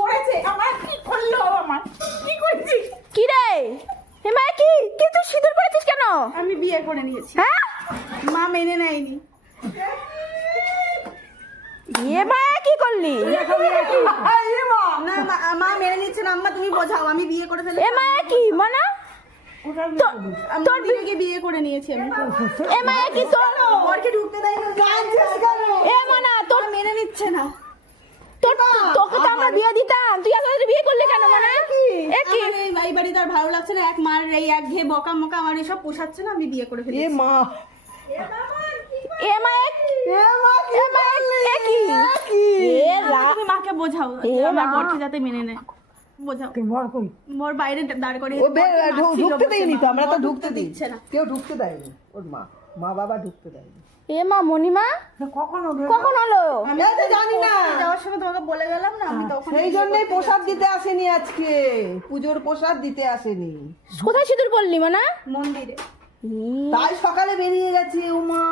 করেছে আমার, কি করলো আমার, কি করেছিস? কি রে এ মায়া, কি কি তুই সিঁদুর পরেছিস কেন? আমি বিয়ে করে নিয়েছি। হ্যাঁ, মা মেনে নেয়নি। এ মায়া কি করলি? না মা মেনে নিচ্ছে না। আম্মা তুমি বোঝাও, আমি বিয়ে করে ফেলেছি। এ মায়া কি মানে? তোর দিদিকে বিয়ে করে নিয়েছি আমি। এ মায়া কি তোর বরকে ঢুকতে দেয় না। এ মানা তোর মেনে নিচ্ছে না। তোকে তো আমরা বিয়ে দিতাম, তুই আসলে বিয়ে করলি কেন মানে? এ কি আমার এই বাড়িতে আর ভালো লাগছে না। এক মার এই একঘেয়ে বকা মকা আমার এসব পোষাচ্ছে না, আমি বিয়ে করে ফেলেছি। এ মায়া, এ মায়া কি? এ তুমি মাকে বোঝাও আমার বরকে যাতে মেনে নেয়। বোঝাও। মোর বাইরে দাঁড় করিয়ে ও ঢুকতে দেয়নি তো, আমরা তো ঢুকতে দিচ্ছে না। কেউ ঢুকতে দেয়নি, ওর মা বাবা ঢুকতে দেয়নি। এ মা মণিমা কখন হলো? আমি তো জানি না, যাওয়ার সময় তোমাকে বলে গেলাম না, আমি তখন সেই জন্যই প্রসাদ দিতে আসেনি আজকে, পুজোর প্রসাদ দিতে আসেনি। কোথায় সিঁদুর পড়লি মানা? মন্দিরে। তাই সকালে বেরিয়ে গেছে। উমা,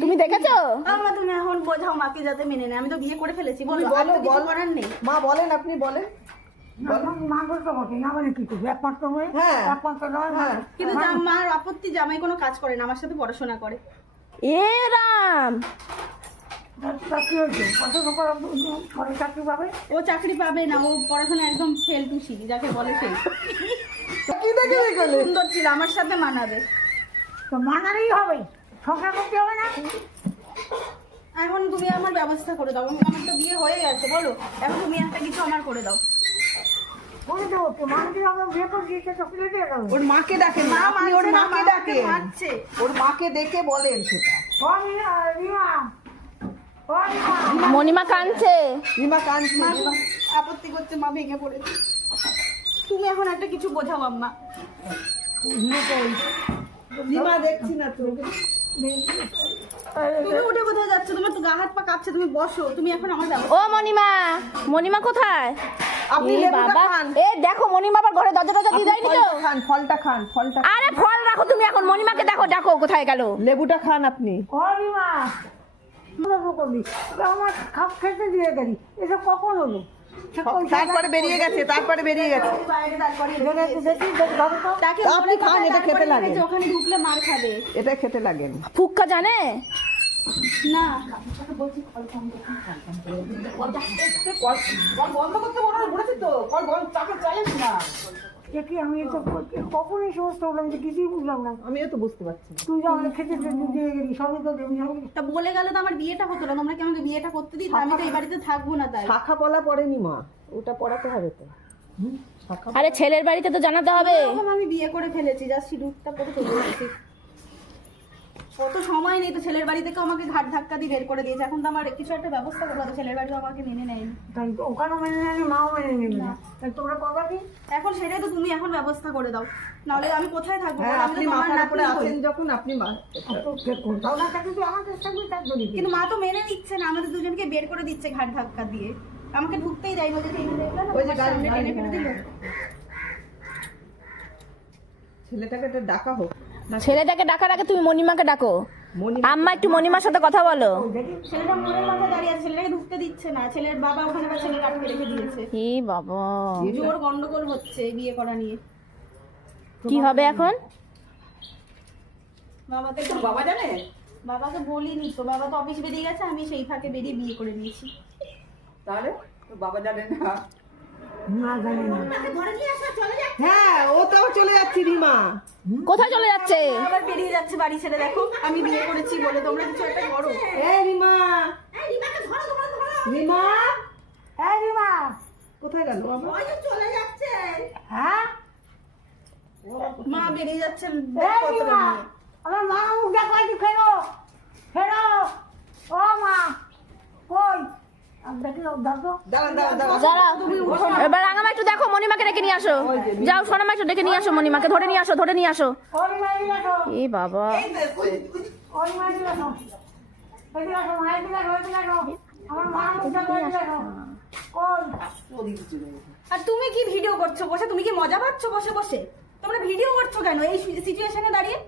তুমি দেখেছো? আম্মা তুমি এখন বোঝাও মাকে যাতে মেনে নেয়। আমি তো বিয়ে করে ফেলেছি। বলো, আর তো কিছু করার নেই। মা বলেন, আপনি বলেন। হ্যাঁ, হ্যাঁ। কিন্তু মার আপত্তি, জামাই কোনো কাজ করে না, আমার সাথে পড়াশোনা করে। এ রাম, ও চাকরি পাবে না, ও পড়াশোনা একদম ফেল টুসি, যাকে বলে সেই। কি দেখে গেলে? সুন্দর ছিল, আমার সাথে মানাবে। তো মানারই হবে, সংসার করতে হবে না। এখন তুমি আমার ব্যবস্থা করে দাও। আমার তো বিয়ে হয়ে গেছে, বলো এখন তুমি একটা কিছু আমার করে দাও। বলে দেবো তো, মানুষের আমরা বিয়ে করে দিয়েছে তো ফেলে দিয়ে দেবো। ওর মাকে ডাকেন না, আপনি ওর মাকে ডাকেন। মারছে। ওর মাকে ডেকে বলেন সেটা। মণিমা কাঁদছে। রিমা কাঁদছে। মা আপত্তি করছে, মা ভেঙে পড়েছে। তুমি এখন একটা কিছু বোঝাও আম্মা। রিমা দেখছি না তো। তুমি উঠে কোথায় যাচ্ছ? তোমার তো গা হাত পা কাঁপছে, তুমি বসো। তুমি এখন আমার ব্যবস্থা। ও মণিমা, মণিমা কোথায়? আপনি এ লেবুটা বাবা, খান। এ দেখো মণিমা আবার ঘরে দরজা দিয়ে দেয়নি তো? ফলটা খান। আরে ফল রাখো তুমি, এখন মণিমাকে ডাকো কোথায় গেল? লেবুটা খান আপনি। আমার খাপ খেতে দিয়ে গেলি, এসব কখন হলো? তারপরে বেরিয়ে গেছে। বাইরে দাঁড় করিয়ে রেখে দিয়েছে। তাকে আপনি বলে খান, দাঁড় এটা খেতে করিয়ে লাগে। রেখেছে, ওখানে ঢুকলে মার খাবে। এটা খেতে লাগেন। ফুক্কা জানে না বন্ধ করতে বলেছি তো, চাপে চালিস না। দেখি আমি তো কখনই সমস্ত হলাম যে কিছুই বুঝলাম না। আমিও তো বুঝতে পারছি না। তুই যা খেতে দিয়ে গেলি, সবই তো দেবি। তা বলে গেলে তো আমার বিয়েটা হতো না। তোমরা কি আমাকে বিয়েটা করতে দিতে? আমি তো এই বাড়িতে থাকবো না। তাই শাখা পলা পড়েনি মা, ওটা পড়াতে হবে তো। শাখা আরে ছেলের বাড়িতে তো জানাতে হবে। এরকম আমি বিয়ে করে ফেলেছি, যা সিঁদুরটা পরে চলে এসেছি। কত সময় নেই তো, ছেলের বাড়ি থেকে আমাকে ঘাট ধাক্কা দিয়ে বের করে দিয়েছে। এখন তো আমার কিছু একটা ব্যবস্থা করবো, তো ছেলের বাড়িও আমাকে মেনে নেয়নি। তাই তো ওখানেও মেনে নেয়নি, মাও মেনে নেবে না। তাই তোমরা করবা কি? এখন সেটাই তো, তুমি এখন ব্যবস্থা করে দাও, নাহলে আমি কোথায় থাকবো? হ্যাঁ, বলো, আমি আপনি তো তোমার মাথার উপরে নাতনি হই। আছেন যখন, আপনি কোথাও না থাকলে তুই আমার চেষ্টা করি তার জন্য। কিন্তু মা তো মেনে নিচ্ছে না, আমাদের দুজনকে বের করে দিচ্ছে ঘাট ধাক্কা দিয়ে। আমাকে ঢুকতেই দেয়, বলছে টেনে দেখলাম ওই যে গাড়ি টেনে ফেলে দিল। ছেলেটাকে একটা ডাকা হোক। ছেলেটাকে ডাকার আগে তুমি মণিমাকে ডাকো। মণিমা আম্মা একটু মণিমার সাথে কথা বলো। ছেলেটা মোড়ের মাথায় দাঁড়িয়ে আছে, ছেলেটাকে ঢুকতে দিচ্ছে না। ছেলের বাবা ওখানে বা ছেলেকে আটকে রেখে দিয়েছে। ই বাবা, জোর গন্ডগোল হচ্ছে এই বিয়ে করা নিয়ে। কি হবে এখন? বাবাকে বাবা জানে? বাবাকে বলিনি তো, বাবা তো অফিস বেরিয়ে গেছে, আমি সেই ফাঁকে বেরিয়ে বিয়ে করে নিয়েছি। তাহলে তোর বাবা জানে না? না জানি না। হ্যাঁ, ও তো আবার চলে যাচ্ছে। রিমা কোথায় চলে যাচ্ছে? আবার বেরিয়ে যাচ্ছে বাড়ি ছেড়ে। দেখো আমি বিয়ে করেছি বলে, তোমরা কিছু একটা করো। রিমা, রিমা এই রিমা, কোথায় গেল? হ্যাঁ? মা বেরিয়ে যাচ্ছে এই ব্যাগপত্র রিমা, নিয়ে। আমার মা মুখ দেখাইছি, ফেরো ফেরো। ও মা কই? আমি দেখি দেখো। দাঁড়ান। যারা এবার রাঙামা একটু দেখো, মণিমাকে ডেকে নিয়ে আসো। যাও সোনামা একটু ডেকে নিয়ে আসো, মণিমাকে ধরে নিয়ে আসো। ও রিমা এদিকে আসো, এ বাবা, ও রিমা এদিকে আসো, এদিকে আসো, মা এদিকে আসো, এদিকে আসো। আমার মা মুখ দেখো, এদিকে আসো। কই? আর তুমি কি ভিডিও করছো বসে? তুমি কি মজা পাচ্ছ বসে বসে? তোমরা ভিডিও করছো কেন এই সিচুয়েশনে দাঁড়িয়ে?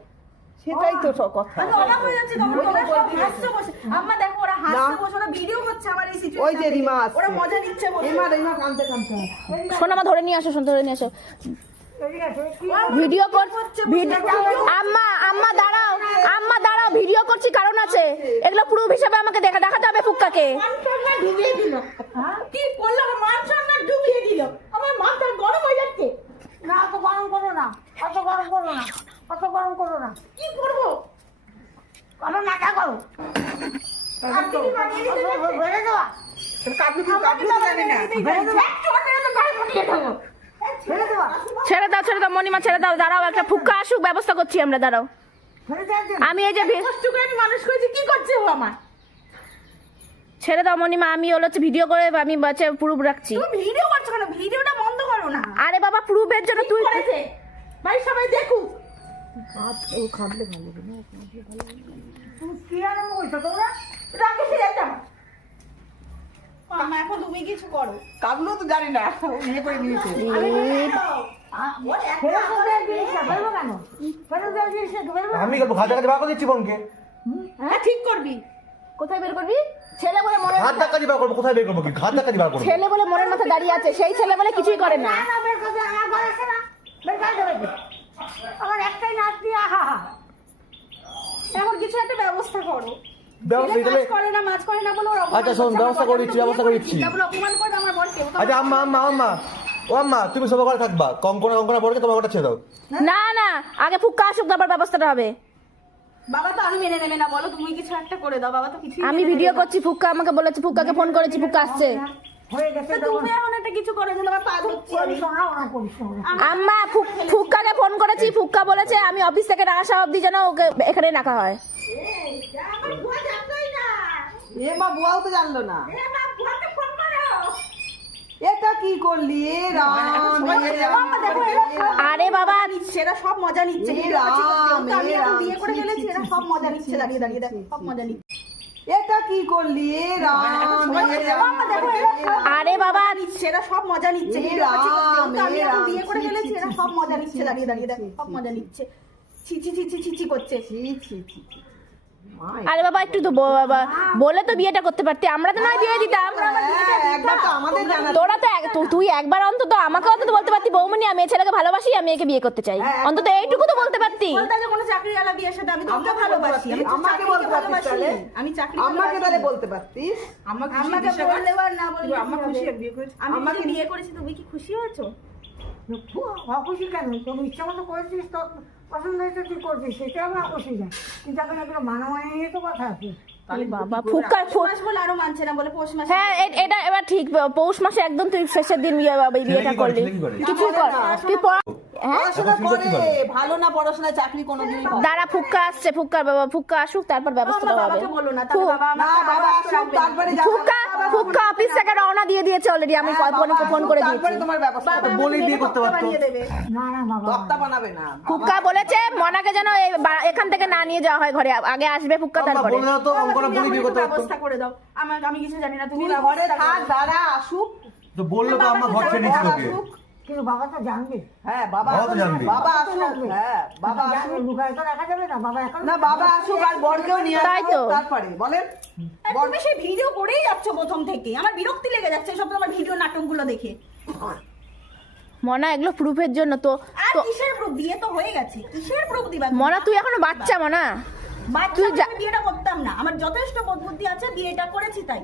সেটাই তো কথা। আমি অবাক হয়ে যাচ্ছি, তোমরা সব হাসছো বসে। আম্মা দেখো ওরা হাসতে বসে ওরা ভিডিও করছে আমার এই সিচুয়েশন। ওই যে রিমা আসছে। ওরা মজা নিচ্ছে বসে। রিমা কাঁদতে কাঁদতে সোনামা ধরে নিয়ে আসো, ধরে নিয়ে আসো। এদিকে আসো, কি ভিডিও আম্মা দাঁড়াও, ভিডিও করছি কারণ আছে, এগুলো প্রুফ হিসেবে আমাকে দেখাতে হবে ফুক্কাকে। মানসম্মান ডুবিয়ে দিল। কি করলো? আমার মানসম্মান ডুবিয়ে দিল। আমার মাথা গরম হয়ে যাচ্ছে। না, অত গরম করো না, অত গরম করো না, অত গরম করো না। কি করবো? করো না, কে করো? আপনি কি বানিয়ে দিতে যাচ্ছেন? বেড়ে দেওয়া, কাবলু তো জানি না। বেড়ে দেওয়া, বেড়ে দেওয়া, ছেড়ে দাও মনিমা, ছেড়ে দাও। দাঁড়াও, একটা ফুক্কা আসুক, ব্যবস্থা করছি আমরা, দাঁড়াও। বেড়ে দেওয়ার জন্য। আমি এই যে কষ্ট করে আমি মানুষ করেছি, কি করছে ও আমার? ছেড়ে দাও মনিমা, আমি হচ্ছে ভিডিও করে আমি প্রুফ রাখছি। তুমি ভিডিও করছো কেন? ভিডিওটা বন্ধ করো না। আরে বাবা, প্রুফের জন্য তুই করেছে বাড়ির সবাই দেখুক। তুমি কি আরম্ভ করছো তোমরা? রাখে ফিরে যেতাম। মা, এখন তুমি কিছু করো। কাবলু তো জানি না, ও বিয়ে করে নিয়েছে। ফেরত দেওয়ার জিনিসটা বেরোবো কেন? ফেরত দেওয়ার জিনিসটা বেরোবো কেন? আমি ঘাটা কাছে বার করে দিচ্ছি বোনকে। হ্যাঁ, ঠিক করবি। কোথায় বের করবি? ছেলে বলে মনের ঘাট ধাক্কা দিয়ে বার করবো, কোথায় বের করবো? কি ঘাট ধাক্কা দিয়ে বার করবো? ছেলে বলে মনের মাথায় দাঁড়িয়ে আছে, সেই ছেলে বলে কিছুই করে না। না, বের করতে আমার ঘরে আসে না, বের করে দেবে কি? আমার একটাই নাচ দিয়ে আহা হা। এখন কিছু একটা ব্যবস্থা করো। ব্যবস্থা ছেলে তাহলে কাজ করে না, মাছ করে না বলে ওর অপমান আচ্ছা, শোন, করছে। ব্যবস্থা আমার করে দিচ্ছি, বরকে ব্যবস্থা করে দিচ্ছি। তারপরে অপমান করে আমার বরকে। ও তো আচ্ছা আম্মা ও আম্মা, তুমি সবার ঘরে থাকবা, কঙ্কনা পড়ে তোমার ঘরটা ছেড়ে দাও। না, আগে ফুক্কা আসুক, তারপর ব্যবস্থাটা হবে। বাবা তো আমি মেনে নেবে না, বলো তুমি কিছু একটা করে দাও। বাবা তো কিছু আমি ভিডিও করছি, ফুক্কা আমাকে বলেছে, ফুক্কাকে ফোন করেছি, ফুক্কা আসছে। হয়ে গেছে তো তুমি এখন একটা কিছু করে দিলে আমার পা ধরছি আমি। শোনা ওনা করিস না। আম্মা ফুক্কাকে ফোন করেছি, ফুক্কা বলেছে আমি অফিস থেকে না আসা অবধি যেন ওকে এখানে রাখা হয়। আমার বুয়া জানতোই না। এ মা, বুয়াও তো জানলো না। মা, বুয়াকে ফোন করো। এটা কি করলি? এ রাম, বাবা, দেখো, এরা সব আরে বাবা, নিচ্ছে, এরা সব মজা নিচ্ছে। এ ভিডিও করছি, রাম, তো আমি এ এখন রাম, বিয়ে করে ছি, ফেলেছি, ছি, এরা ছি, সব ছি, মজা ছি, নিচ্ছে। ছি, দাঁড়িয়ে দাঁড়িয়ে ছি, দেখো, সব ছি, মজা নিচ্ছে। এটা কি করলি? এ রাম, বাবা, দেখো, এরা সব আরে বাবা, নিচ্ছে, এরা সব মজা নিচ্ছে। এ ভিডিও করছি, রাম, তো আমি এ এখন রাম, বিয়ে করে ছি, ফেলেছি, ছি, এরা ছি, সব ছি, মজা ছি, নিচ্ছে। ছি, দাঁড়িয়ে দাঁড়িয়ে ছি, দেখো, ছি, সব ছি, মজা নিচ্ছে। ছি ছি ছি ছি ছি ছি করছে। ছি, ছি, ছি, ছি। মা, আরে বাবা, একটু তো বাবা বলে তো বিয়েটা করতে পারতি, আমরা তো নয় বিয়ে দিতাম। একবার তো আমাদের জানা। তোরা তো তুই একবার অন্তত আমাকে অন্তত বলতে পারতি, বৌমনি আমি এই ছেলেকে ভালোবাসি, আমি একে বিয়ে করতে চাই, অন্তত এইটুকু তো বলতে পারতি। বলতে যে কোনো চাকরিওয়ালা বিয়ের সাথে আমি তো ওকে ভালোবাসি। আমি তো আমাকে চাকরিকে বলতে পারতিস ভালোবাসি। তাহলে? আমি চাকরি আমাকে তাহলে বলতে পারতিস। আমাকে বললেও আর না বললেও আম্মা কি খুশি হবে? বিয়ে করেছি। আমি আমাকে যে বিয়ে করেছি, তুমি কি খুশি হয়েছো? অখুশি কেন? তুমি ইচ্ছা মতো করেছিস, তোর পছন্দ হয়েছে তুই করছিস, সেটা আমরা খুশি না। কিন্তু এখন এগুলো মানামানি নিয়ে তো কথা আছে। বাবা ফুক্কা পৌষ মাস বলে আরো মানছে না, বলে পৌষ মাস। হ্যাঁ, এটা এবার ঠিক, পৌষ মাসে একদম তুই শেষের দিন বিয়েটা করলি। ছেলে কি করে? কিছু কর তুই হ্যাঁ, পড়াশোনা করে ভালো না, পড়াশোনায় চাকরি কোনোদিনই পাবে না। দাঁড়া, ফুক্কা আসছে, ফুক্কা আসুক, তারপর ব্যবস্থাটা হবে। বাবাকে বলো না, তাহলে বাবা না, আমাকে বাবা আবার আসুক, রাখবে না। তারপরে যা ফুক্কা অফিস থেকে রওনা দিয়ে দিয়েছে অলরেডি, আমি ফোন করে তারপরে দিয়েছি। তোমার ব্যবস্থা বাবা হবে। আমাকে বলেই বিয়ে মেয়ে করতে ভক্ত পারতো। বানিয়ে দেবে। না না বাবা, তক্তা বানাবে না। ফুক্কা বলেছে মনাকে যেন এখান থেকে না নিয়ে যাওয়া হয় ঘরে, আগে আসবে ফুক্কা, আম্মা তারপরে বলে দাও তো, বাবা, কঙ্কনা তুমি বলে আমার বিয়ে একটু করতে পারতো। ব্যবস্থা করে দাও। আমি কিছু জানি না, তুমি তুই ঘরে থাক, দাঁড়া, আসুক। তো বললো তো আম্মা ঘর ছেড়ে নিচ্ছিল ওকে। আসুক। কিন্তু বাবা তো জানবে। হ্যাঁ, বাবা বাবা তো আসুক। জানবে। বাবা আসুক। হ্যাঁ, বাবা জানবে, আসুক। লুকায় তো রাখা যাবে না। বাবা এখন না, বাবা আসুক আর বরকেও নিয়ে তাই আসুক, তো। তারপরে বলেন। তুমি সেই ভিডিও করেই যাচ্ছ প্রথম থেকে, আমার বিরক্তি লেগে যাচ্ছে সব তোমার ভিডিও নাটকগুলো দেখে। মনা এগুলো প্রুফের জন্য তো। আর কিসের প্রুফ? বিয়ে তো হয়ে গেছে, কিসের প্রুফ দিবা? মনা তুই এখনো বাচ্চা, মনা তুই বিয়েটা করতাম না, আমার যথেষ্ট বোধ বুদ্ধি আছে, বিয়েটা করেছি তাই।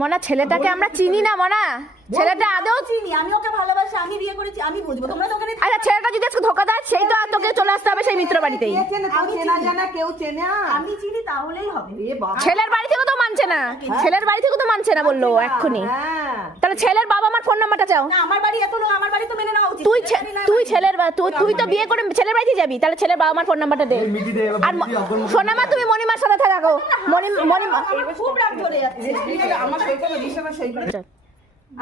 মনা ছেলেটাকে আমরা চিনি না, মনা ছেলেটা আদৌ। চিনি, আমি ওকে ভালোবাসি, আমি বিয়ে করেছি, আমি বুঝবো। তোমরা তো ওখানে আচ্ছা, ছেলেটা যদি আজকে ধোকা দেয়, সেই তো আর তোকে চলে আসতে হবে সেই মিত্র বাড়িতেই। কে চেনে? তো চেনা জানা কেউ চেনে না। আমি চিনি, তাহলেই হবে। এ বাবা। ছেলের বাড়ি থেকে তো মানছে না, ছেলের বাড়ি থেকে তো মানছে না বললো এক্ষুনি। হ্যাঁ। তাহলে ছেলের বাবা মার ফোন নাম্বারটা চাও। না, আমার বাড়ি এত লোক, আমার বাড়ি তো মেনে নেওয়া উচিত। তুই তুই তো বিয়ে করে ছেলের বাড়িতে যাবি, তাহলে ছেলের বাবা মার ফোন নাম্বারটা দে। এই মিটি দে, এবার আর মিটি অগ্রণী- সোনামা তুমি মণিমার সাথে থাকো। মণিমা আমার খুব রাগ ধরে যাচ্ছে। আমার সই করো, হিসেবে সই করো।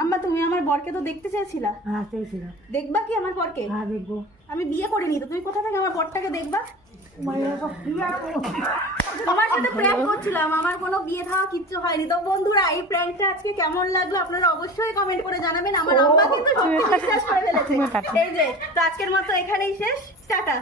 আম্মা, তুমি আমার বরকে তো দেখতে চেয়েছিলা, হ্যাঁ চেয়েছিল। দেখবা কি আমার বরকে? হ্যাঁ দেখবো। আমি বিয়ে করিনি তো, তুমি কোথা থেকে আমার বরটাকে দেখবা? মানে এসব কি আর তোমার সাথে প্র্যাঙ্ক করছিলাম, আমার কোনো বিয়ে থাওয়া কিচ্ছু হয়নি। তো বন্ধুরা, এই প্র্যাঙ্কটা আজকে কেমন লাগলো আপনারা অবশ্যই কমেন্ট করে জানাবেন। আমার আম্মা কিন্তু সত্যি বিশ্বাস করে ফেলেছে। এই যে, তো আজকের মতো এখানেই শেষ, টাটা।